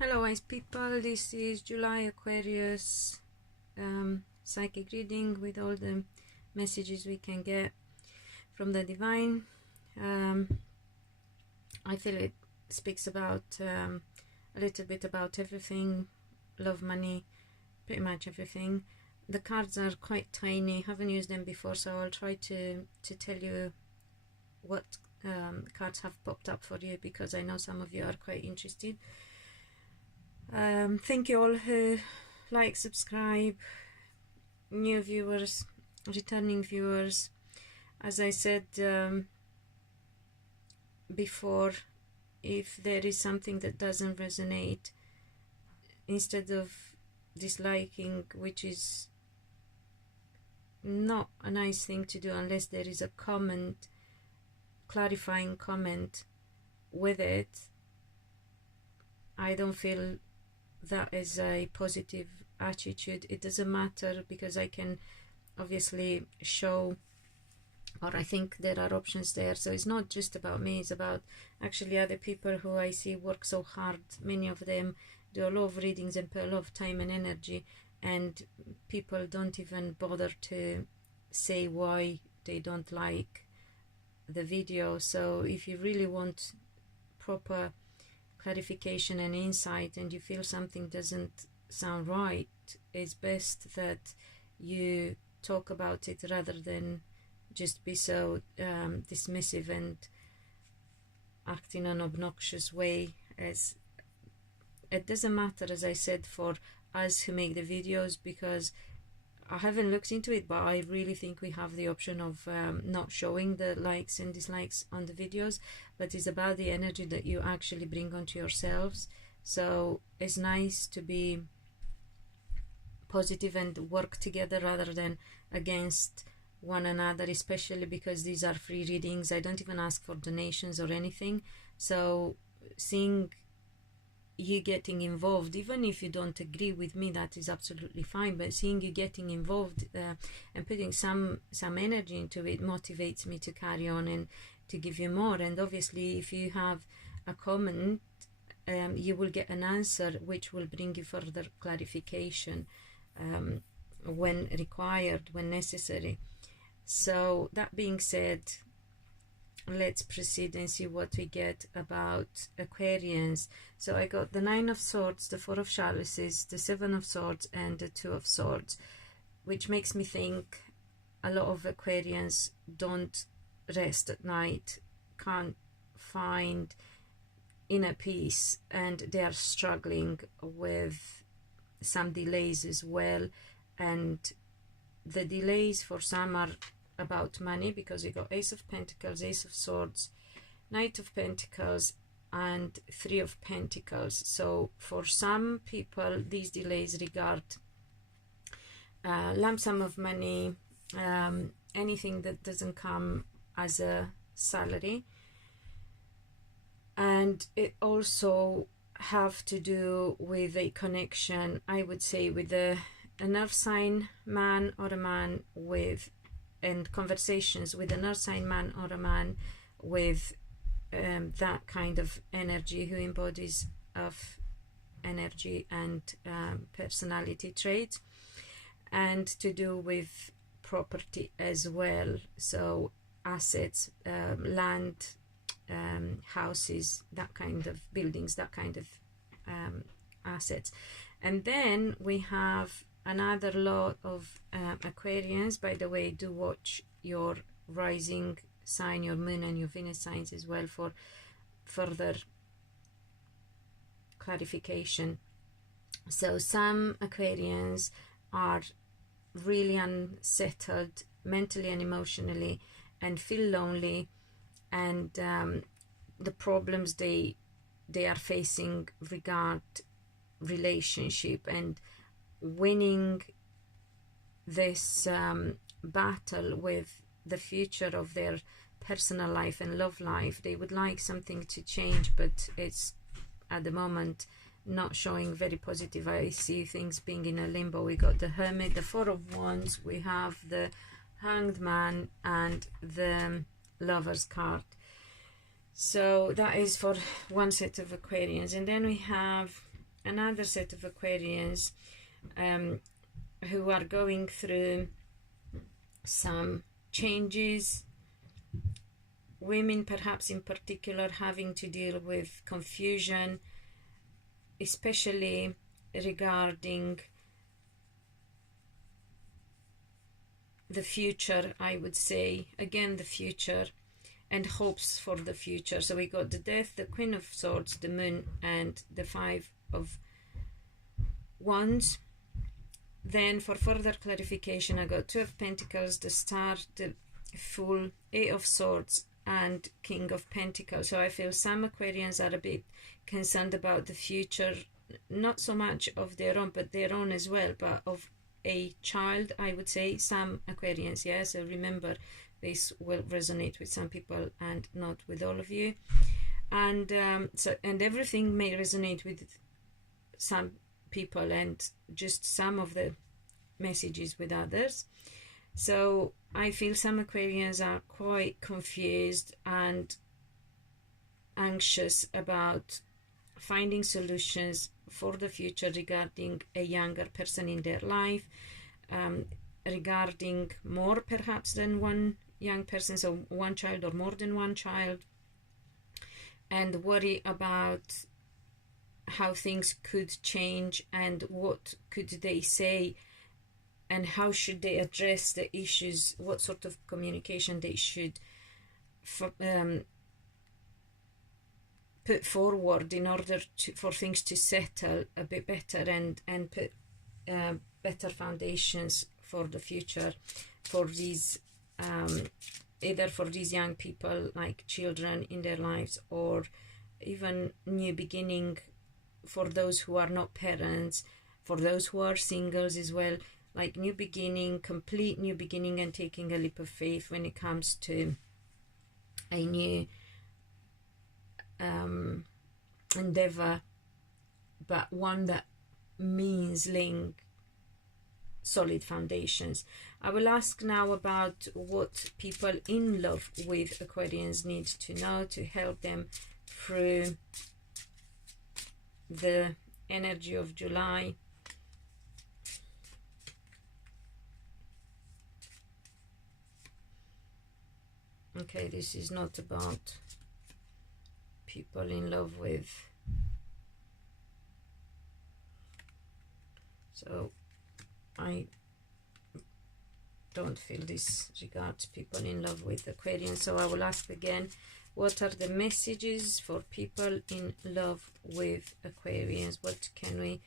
Hello wise people, this is July Aquarius psychic reading with all the messages we can get from the divine. I feel it speaks about a little bit about everything, love, money, pretty much everything. The cards are quite tiny, haven't used them before, so I'll try to tell you what cards have popped up for you, because I know some of you are quite interested. Thank you all who like, subscribe, new viewers, returning viewers. As I said before, if there is something that doesn't resonate, instead of disliking, which is not a nice thing to do unless there is a comment, clarifying comment with it, I don't feel that is a positive attitude. It doesn't matter, because I can obviously show, or I think there are options there. So it's not just about me, it's about actually other people who I see work so hard. Many of them do a lot of readings and put a lot of time and energy, and people don't even bother to say why they don't like the video. So if you really want proper clarification and insight, and you feel something doesn't sound right, it's best that you talk about it rather than just be so dismissive and act in an obnoxious way. As it doesn't matter, as I said, for us who make the videos, because I haven't looked into it, but I really think we have the option of not showing the likes and dislikes on the videos, but it's about the energy that you actually bring onto yourselves. So it's nice to be positive and work together rather than against one another, especially because these are free readings. I don't even ask for donations or anything. So seeing you getting involved, even if you don't agree with me, that is absolutely fine, but seeing you getting involved and putting some energy into it motivates me to carry on and to give you more. And obviously if you have a comment, you will get an answer which will bring you further clarification when required, when necessary. So that being said, let's proceed and see what we get about Aquarians. So I got the 9 of Swords, the 4 of Chalices, the 7 of Swords, and the 2 of Swords, which makes me think a lot of Aquarians don't rest at night, can't find inner peace, and they are struggling with some delays as well. And the delays for some are about money, because we got Ace of Pentacles, Ace of Swords, Knight of Pentacles, and 3 of Pentacles. So for some people these delays regard lump sum of money, anything that doesn't come as a salary, and it also have to do with a connection, I would say, with an earth sign man or a man with, and conversations with an earth sign man or a man with that kind of energy, who embodies of energy and personality traits, and to do with property as well. So assets, land, houses, that kind of buildings, that kind of assets. And then we have another lot of Aquarians. By the way, do watch your rising sign, your moon and your Venus signs as well for further clarification. So some Aquarians are really unsettled mentally and emotionally, and feel lonely, and the problems they are facing regard relationship, and winning this battle with the future of their personal life and love life. They would like something to change, but it's at the moment not showing very positive. I see things being in a limbo. We got the Hermit, the 4 of Wands, we have the Hanged Man, and the Lover's card. So that is for one set of Aquarians. And then we have another set of Aquarians who are going through some changes. Women perhaps in particular having to deal with confusion, especially regarding the future, I would say. Again, the future and hopes for the future. So we got the Death, the Queen of Swords, the Moon, and the Five of Wands. Then for further clarification, I got Two of Pentacles, the Star, the Fool, Eight of Swords, and King of Pentacles. So I feel some Aquarians are a bit concerned about the future, not so much of their own, but their own as well, but of a child, I would say. Some Aquarians, yeah, so remember, this will resonate with some people and not with all of you. And and everything may resonate with some people and just some of the messages with others. So I feel some Aquarians are quite confused and anxious about finding solutions for the future regarding a younger person in their life, regarding more perhaps than one young person, so one child or more than one child, and worry about how things could change and what could they say and how should they address the issues, what sort of communication they should put forward in order for things to settle a bit better and put better foundations for the future for these either for these young people, like children in their lives, or even new beginning for those who are not parents, for those who are singles as well, like new beginning, complete new beginning, and taking a leap of faith when it comes to a new endeavor, but one that means laying solid foundations. I will ask now about what people in love with Aquarians need to know to help them through the energy of July. Okay, this is not about people in love with, so I don't feel this regards people in love with Aquarians. So I will ask again, what are the messages for people in love with Aquarians? What can we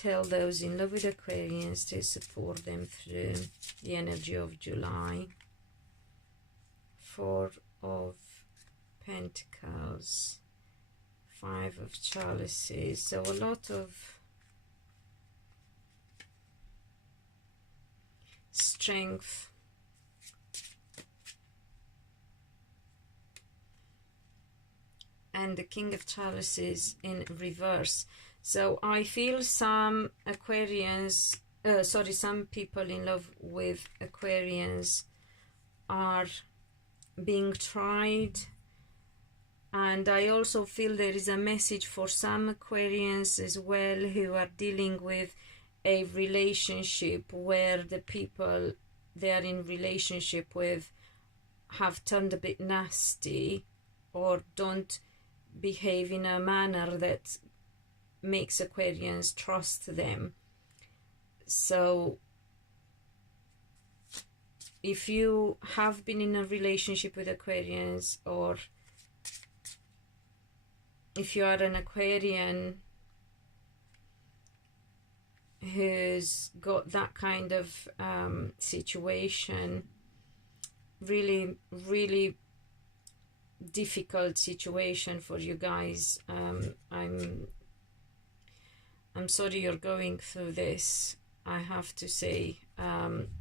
tell those in love with Aquarians to support them through the energy of July? Four of Pentacles, Five of Chalices. So a lot of strength, and the King of Chalices in reverse. So I feel some Aquarians, some people in love with Aquarians are being tried, and I also feel there is a message for some Aquarians as well who are dealing with a relationship where the people they are in relationship with have turned a bit nasty or don't behave in a manner that makes Aquarians trust them. So if you have been in a relationship with Aquarians, or if you are an Aquarian who's got that kind of situation, really difficult situation for you guys. I'm sorry you're going through this. I have to say,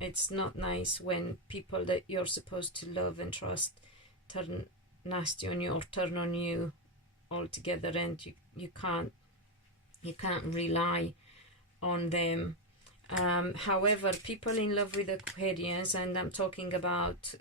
it's not nice when people that you're supposed to love and trust turn nasty on you or turn on you altogether, and you can't rely on them. However, people in love with Aquarians, and I'm talking about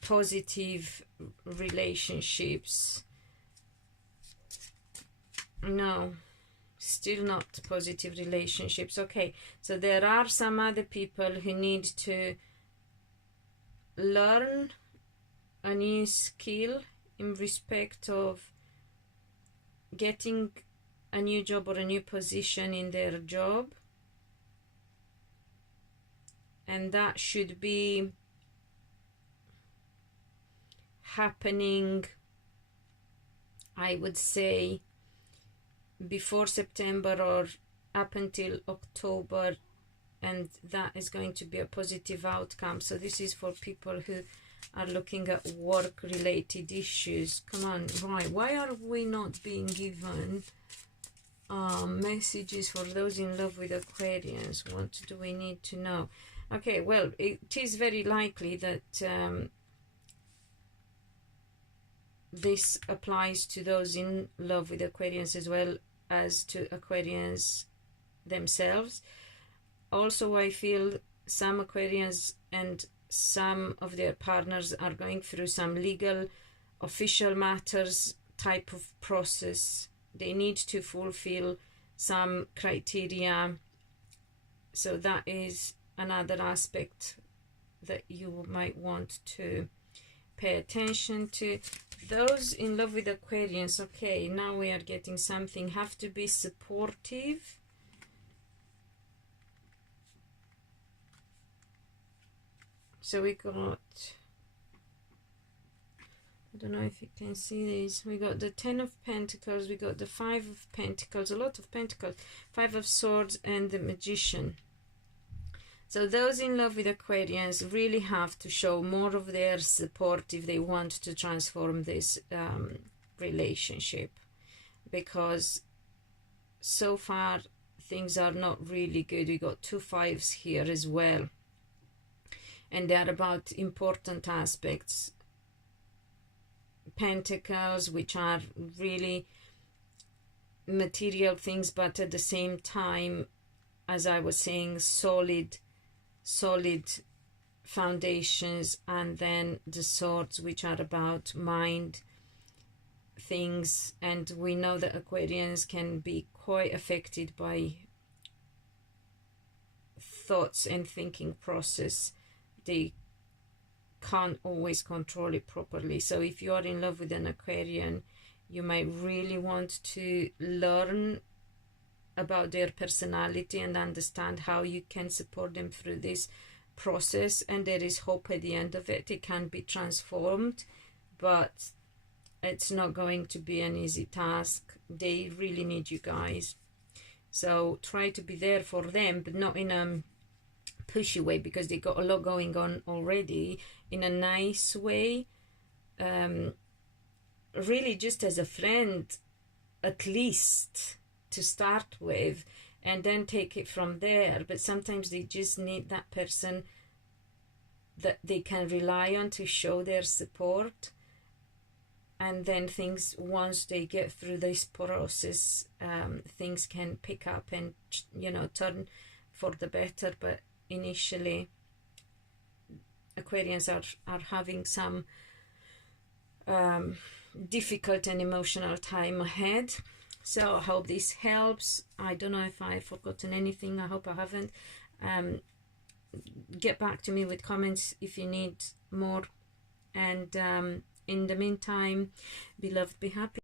positive relationships, No, still not positive relationships. Okay, so there are some other people who need to learn a new skill in respect of getting a new job or a new position in their job, and that should be happening, I would say, before September or up until October, and that is going to be a positive outcome. So this is for people who are looking at work related issues. Come on, right, why are we not being given messages for those in love with Aquarians? What do we need to know? Okay, well, it is very likely that this applies to those in love with Aquarians as well as to Aquarians themselves. Also, I feel some Aquarians and some of their partners are going through some legal, official matters type of process. They need to fulfill some criteria. So that is another aspect that you might want to pay attention to. Those in love with Aquarians, okay, now we are getting something. Have to be supportive. So we got, I don't know if you can see these, we got the 10 of Pentacles, we got the 5 of Pentacles, a lot of Pentacles, 5 of Swords, and the Magician. So those in love with Aquarians really have to show more of their support if they want to transform this relationship, because so far things are not really good. We got 2 5s here as well, and they are about important aspects. Pentacles, which are really material things, but at the same time, as I was saying, solid foundations. And then the Swords, which are about mind things, and we know that Aquarians can be quite affected by thoughts and thinking process. They can't always control it properly. So if you are in love with an Aquarian, you might really want to learn about their personality and understand how you can support them through this process. And there is hope at the end of it. It can be transformed, but it's not going to be an easy task. They really need you guys. So try to be there for them, but not in a pushy way, because they got a lot going on already. In a nice way, really just as a friend, at least to start with, and then take it from there. But sometimes they just need that person that they can rely on to show their support. And then things, once they get through this process, things can pick up and, you know, turn for the better. But initially, Aquarians are having some difficult and emotional time ahead. So I hope this helps. I don't know if I've forgotten anything. I hope I haven't. Get back to me with comments if you need more. And in the meantime, be loved, be happy.